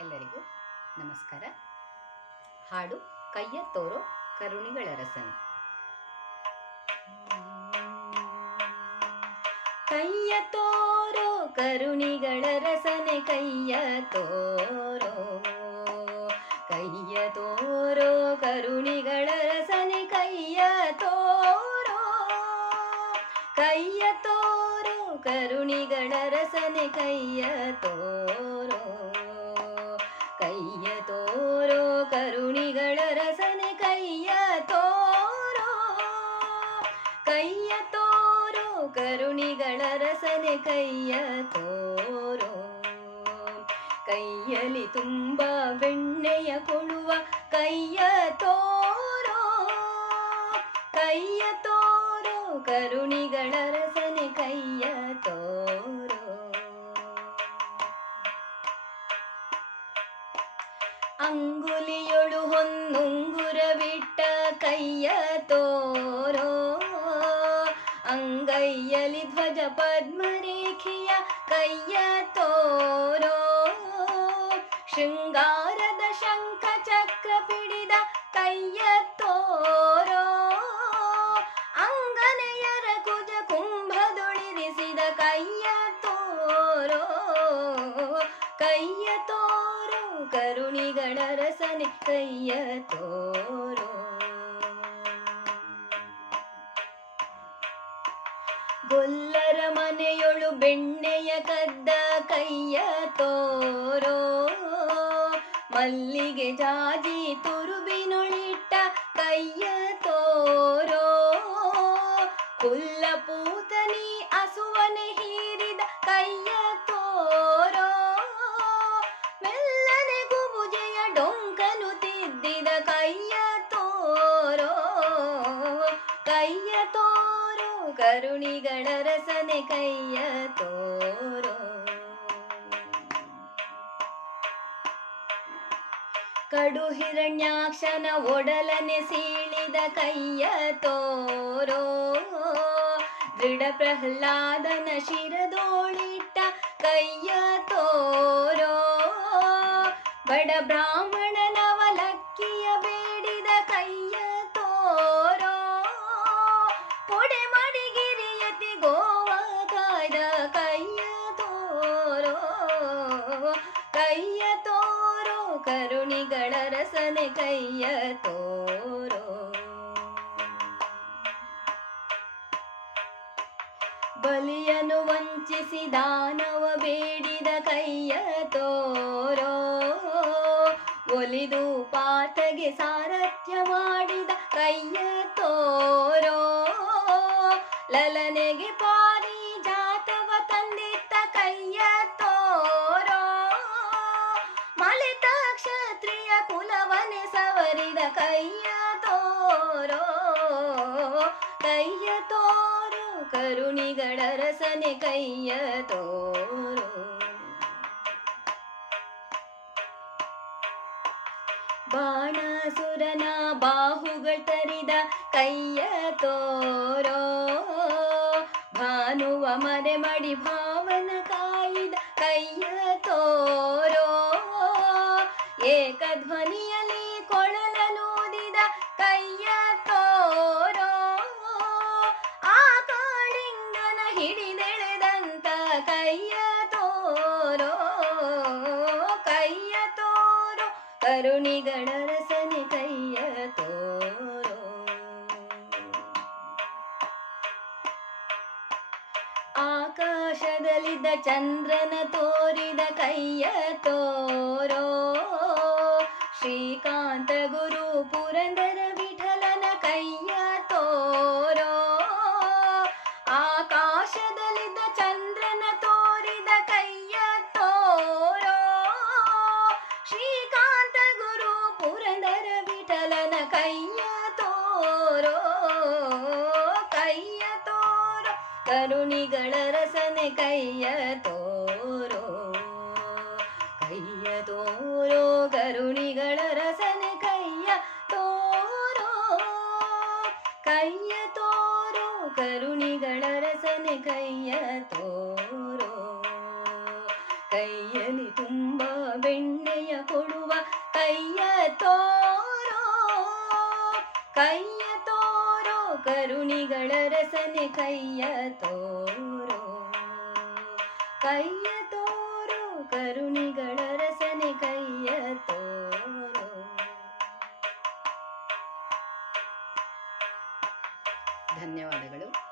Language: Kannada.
ಎಲ್ಲರಿಗೂ ನಮಸ್ಕಾರ. ಹಾಡು, ಕೈಯ ತೋರೋ ಕರುಣಿಗಳ ರಸನು. ಕೈಯ ತೋರೋ ಕರುಣಿಗಳ ರಸನೆ, ಕೈಯ ತೋರೋ ಕೈಯ ತೋರೋ ಕರುಣಿಗಳ ರಸನೆ, ಕೈಯ ತೋರೋ ಕೈಯ ತೋರೋ ಕರುಣಿಗಳ ರಸನೆ, ಕೈಯ ತೋರೋ. ಕೈಯ ತೋರೋ, ಕರುಣಿಗಳ ರಸನೆ ಕೈಯ ತೋರೋ. ಕೈಯಲ್ಲಿ ತುಂಬ ಬೆಣ್ಣೆಯ ಕೊಡುವ ಕೈಯ ತೋರೋ. ಕೈಯ ತೋರೋ, ಕರುಣಿಗಳ ರಸನೆ ಕೈಯ ತೋರೋ. ಅಂಗುಲಿಯೊಳು ಹೊನ್ನುಂಗುರವಿಟ್ಟ ಕೈಯ ತೋರೋ. ಅಂಗೈಯಲಿ ಧ್ವಜ ಪದ್ಮರೇಖೆಯ ಕೈಯ ತೋರೋ. ಶೃಂಗಾರದ ಶಂಖ ಚಕ್ರ ಪಿಡಿದ ಕೈಯ ತೋರೋ. ಅಂಗನೆಯರ ಕುಜ ಕುಂಭದೊಳಿರಿಸಿದ ಕೈಯ ತೋರೋ. ಕೈಯ ತೋರೋ ಕರುಣಿಗಳ ರಸನೆ ಕೈಯ ತೋರೋ. ಗೊಲ್ಲರ ಮನೆಯೊಳು ಬೆಣ್ಣೆಯ ಕದ್ದ ಕೈಯ ತೋರೋ. ಮಲ್ಲಿಗೆ ಜಾಜಿ ತುರುಬಿನೊಳಿಟ್ಟ ಕೈಯ ತೋರೋ. ಕುಲ್ಲ ಪೂತನಿ ಅಸುವನೆ ಹೀರಿದ ಕೈಯ ತೋರೋ. ಮೆಲ್ಲನೆ ಗುಬುಜೆಯ ಡೊಂಕನು ತಿದ್ದಿದ ಕೈಯ ತೋರೋ. ಕೈಯ ತೋರೋ ಕರುಣಿಗಳ ರಸನೆ ಕೈಯ ತೋರೋ. ಕಡು ಹಿರಣ್ಯಾಕ್ಷನ ಒಡಲನೆ ಸೀಳಿದ ಕೈಯ ತೋರೋ. ದೃಢ ಪ್ರಹ್ಲಾದನ ಶಿರದೋಳಿಟ್ಟ ಕೈಯ ತೋರೋ. ಬಡ ಬ್ರಾಹ್ಮಣನವಲಕ್ಕಿಯ ಕರುಣಿಗಳ ರಸನೆ ಕೈಯ ತೋರೋ. ಬಲಿಯನು ವಂಚಿಸಿ ದಾನವ ಬೇಡಿದ ಕೈಯ ತೋರೋ. ಒಲಿದು ಪಾತಗೆ ಸಾರಥ್ಯ ಮಾಡಿದ ಕೈಯ ತೋರೋ. ಲಲನೆಗೆ ಪಾರಿ ಜಾತವ ತಂದಿತ್ತ ಕೈಯ ಕುಲವನೆ ಸವರಿದ ಕೈಯ ತೋರೋ, ಕೈಯ ತೋರು, ಕರುಣಿಗಳ ರಸನೆ ಕೈಯ ತೋರೋ. ಬಾಣಾಸುರನ ಬಾಹುಗಳ ತರಿದ ಕೈಯ ತೋರೋ, ಭಾನುವ ಮನೆ ಮಡಿ ಭಾವನ ಏಕಧ್ವನಿಯಲ್ಲಿ ಕೊಳಲನೂದಿದ ಕೈಯ ತೋರೋ. ಆ ಕಾಳಿಂಗನ ಹಿಡಿದೆಳೆದಂತ ಕೈಯ ತೋರೋ. ಕೈಯ ತೋರೋ, ಕರುಣಿಗಳ ರಸನೆ ಕೈಯ ತೋರೋ. ಆಕಾಶದಲ್ಲಿದ್ದ ಚಂದ್ರನ ತೋರಿದ ಕೈಯ ತೋರೋ ಕರುಣಿಗಳ ರಸನೆ ಕೈಯ ತೋರೋ ಕೈಯ ತೋರೋ ಕರುಣಿಗಳ ರಸನೆ ಕೈಯ ತೋರೋ ಕೈಯ ತೋರೋ ಕರುಣಿಗಳ ರಸನೆ ಕೈಯ ತೋರೋ. ಕರುಣಿಗಳ ರಸನೆ ಕೈಯ ತೋರೋ. ಕೈಯ ತೋರೋ ಕರುಣಿಗಳ ರಸನೆ ಕೈಯ ತೋರೋ. ಧನ್ಯವಾದಗಳು.